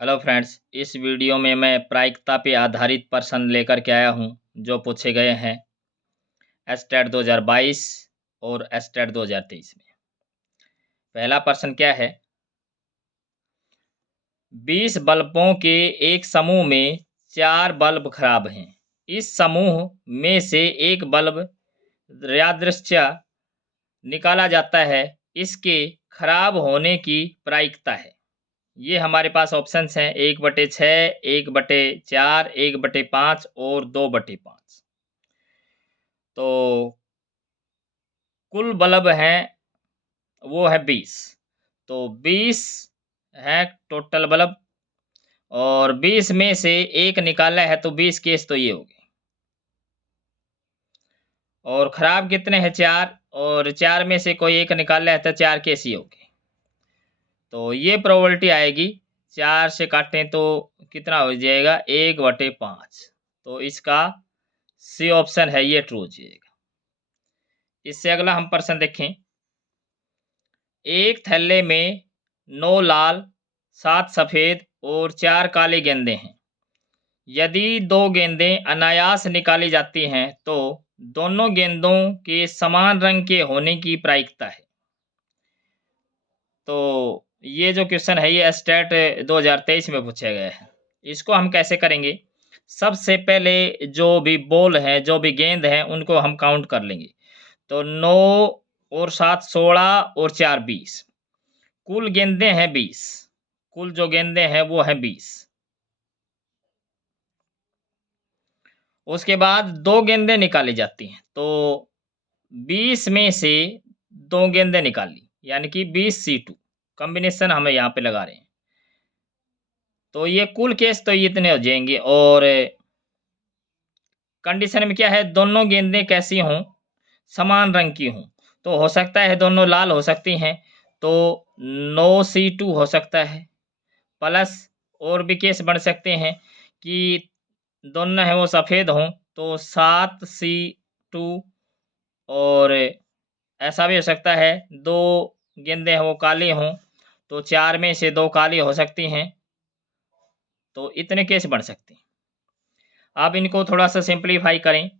Hello friends, इस video में मैं प्रायिकता पे आधारित प्रश्न लेकर के आया हूं जो पूछे गए हैं एस्टेट 2022 और एस्टेट 2023 में। पहला प्रश्न क्या है? 20 बल्बों के एक समूह में 4 बल्ब खराब हैं। इस समूह में से एक बल्ब यादृच्छिक निकाला जाता है। इसके खराब होने की प्रायिकता है। ये हमारे पास ऑप्शंस हैं 1/6, 1/4, 1/5 और 2/5। तो कुल बल्ब हैं वो है 20। तो 20 है टोटल बल्ब, और 20 में से एक निकाला है तो 20 केस तो ये हो गए। और खराब कितने हैं? 4, और 4 में से कोई एक निकाला है तो 4 केस ये हो गए। तो ये प्रोबेबिलिटी आएगी, 4 से काटें तो कितना हो जाएगा? 1/5। तो इसका सी ऑप्शन है ये ट्रू हो जाएगा। इससे अगला हम प्रश्न देखें। एक थैले में 9 लाल, 7 सफ़ेद और 4 काले गेंदें हैं। यदि 2 गेंदें अनायास निकाली जाती हैं तो दोनों गेंदों के समान रंग के होने की प्रायिकता है। तो ये जो क्वेश्चन है ये एस्टेट 2023 में पूछा गया है। इसको हम कैसे करेंगे? सबसे पहले जो भी बॉल हैं, जो भी गेंद हैं, उनको हम काउंट कर लेंगे। तो 9 और 7 16 और 4 20। कुल गेंदें हैं 20। कुल जो गेंदें हैं वो हैं 20। उसके बाद 2 गेंदें निकाली जाती हैं। तो 20 में से 2 गेंदें निकाली, यानी कि 20C2 कॉम्बिनेशन हम यहाँ पे लगा रहे हैं। तो ये कुल केस तो इतने हो जाएंगे। और कंडीशन में क्या है? दोनों गेंदें कैसी हों? समान रंग की हों। तो हो सकता है दोनों लाल हो सकती हैं, तो 9C2 हो सकता है। प्लस और भी केस बन सकते हैं कि दोनों हैं वो सफ़ेद हों, तो 7C2। और ऐसा भी हो सकता है 2 गेंदें हैं वो काली हों, तो 4 में से 2 काली हो सकती हैं। तो इतने केस बन सकते हैं। अब इनको थोड़ा सा सिंप्लीफाई करें।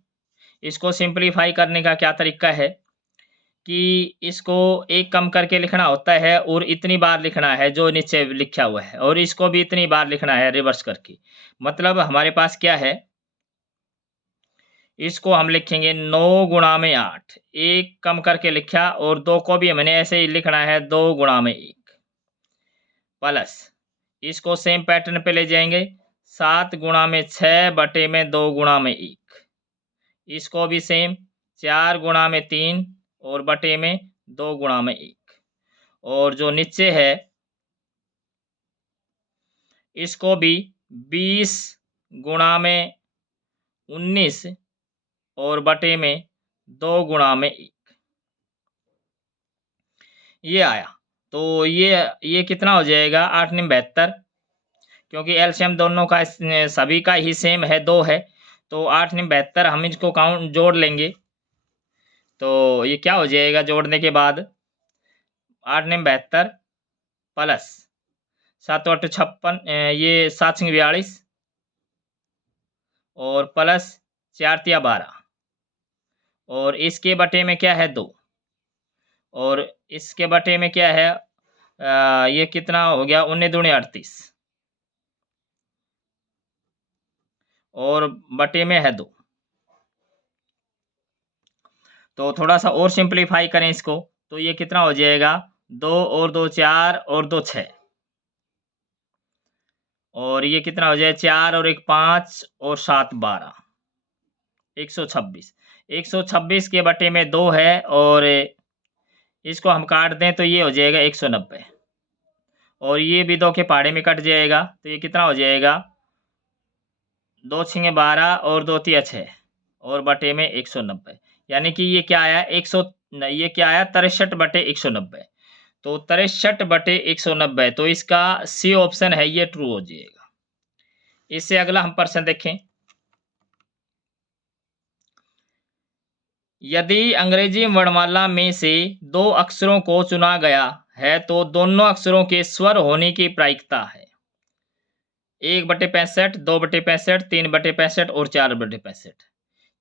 इसको सिंप्लीफाई करने का क्या तरीका है कि इसको एक कम करके लिखना होता है और इतनी बार लिखना है जो नीचे लिखा हुआ है, और इसको भी इतनी बार लिखना है रिवर्स करके। मतलब हमारे पास क्या है, इसको हम लिखेंगे 9 गुणा में 8। एक कम करके लिखा, और 2 को भी हमने ऐसे ही लिखना है 2 गुणा में 1। प्लस इसको सेम पैटर्न पे ले जाएंगे, 7 गुणा में 6 बटे में 2 गुणा में 1। इसको भी सेम 4 गुणा में 3 और बटे में 2 गुणा में 1। और जो नीचे है इसको भी 20 गुणा में 19 और बटे में 2 गुणा में 1 ये आया। तो ये कितना हो जाएगा? 8 9 72, क्योंकि एलसीएम दोनों का सभी का ही सेम है, 2 है। तो 8 9 72 हम इसको काउंट जोड़ लेंगे। तो ये क्या हो जाएगा जोड़ने के बाद? 8 9 72 प्लस 7 8 56, ये 7 6 42 और प्लस 4 3 12, और इसके बटे में क्या है? 2, और इसके बटे में क्या है? ये कितना हो गया? 19 दूनी 38 और बटे में है 2। तो थोड़ा सा और सिंप्लीफाई करें इसको, तो ये कितना हो जाएगा? 2 और 2 4 और 2 6, और ये कितना हो जाए? 4 और 1 5 और 7 12, 126। 126 के बटे में 2 है, और इसको हम काट दें तो ये हो जाएगा 190, और ये भी 2 के पहाड़े में कट जाएगा। तो ये कितना हो जाएगा? 2 6 12 और 2 3 6 और बटे में 190, यानी कि ये क्या आया? ये क्या आया? 63 बटे 190। तो 63 बटे 190, तो इसका सी ऑप्शन है ये ट्रू हो जाएगा। इससे अगला हम प्रश्न देखें। यदि अंग्रेजी वर्णमाला में से 2 अक्षरों को चुना गया है तो दोनों अक्षरों के स्वर होने की प्रायिकता है। 1/65, 2/65, 3/65 और 4/65।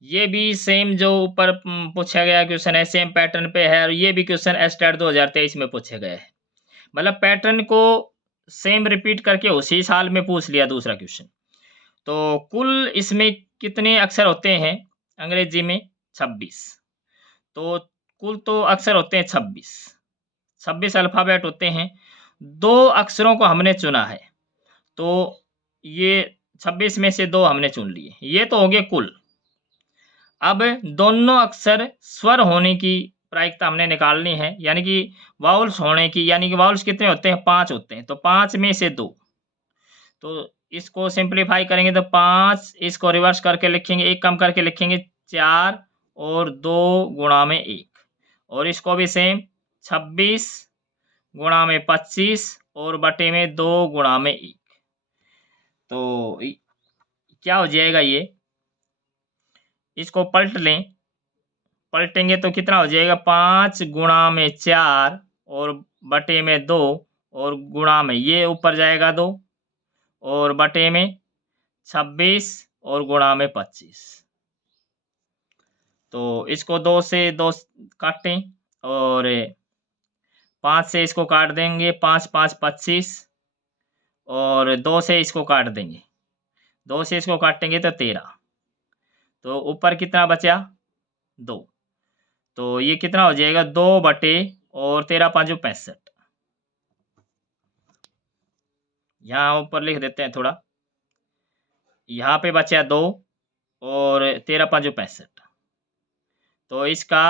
ये भी सेम जो ऊपर पूछा गया क्वेश्चन है, सेम पैटर्न पे है, और ये भी क्वेश्चन एस्टेट 2023 में पूछे गए हैं। मतलब पैटर्न को सेम रिपीट करके उसी साल में पूछ लिया दूसरा क्वेश्चन। तो कुल इसमें कितने अक्षर होते हैं अंग्रेजी में? 26। तो कुल तो अक्षर होते हैं 26 अल्फ़ाबेट होते हैं। 2 अक्षरों को हमने चुना है, तो ये 26 में से 2 हमने चुन लिए। ये तो हो गए कुल। अब दोनों अक्षर स्वर होने की प्रायिकता हमने निकालनी है, यानी कि वाउल्स होने की, यानी कि वाउल्स कितने होते हैं? 5 होते हैं, तो 5 में से 2। तो इसको सिंप्लीफाई करेंगे तो 5, इसको रिवर्स करके लिखेंगे, 1 कम करके लिखेंगे 4 और 2 गुणा में 1, और इसको भी सेम 26 गुणा में 25 और बटे में 2 गुणा में 1। तो क्या हो जाएगा ये? इसको पलट लें, पलटेंगे तो कितना हो जाएगा? 5 गुणा में 4 और बटे में 2 और गुणा में ये ऊपर जाएगा 2 और बटे में 26 और गुणा में 25। तो इसको 2 से 2 काटें और 5 से इसको काट देंगे, 5 5 25 और 2 से इसको काट देंगे, 2 से इसको काटेंगे तो 13। तो ऊपर कितना बचा? 2। तो ये कितना हो जाएगा? 2 बटे और 13 5 65। यहाँ ऊपर लिख देते हैं थोड़ा, यहाँ पे बचा 2 और 13 5 65। तो इसका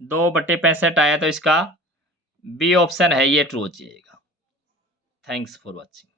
2 बटे 65 आया, तो इसका बी ऑप्शन है ये ट्रू हो जाएगा। Thanks for watching.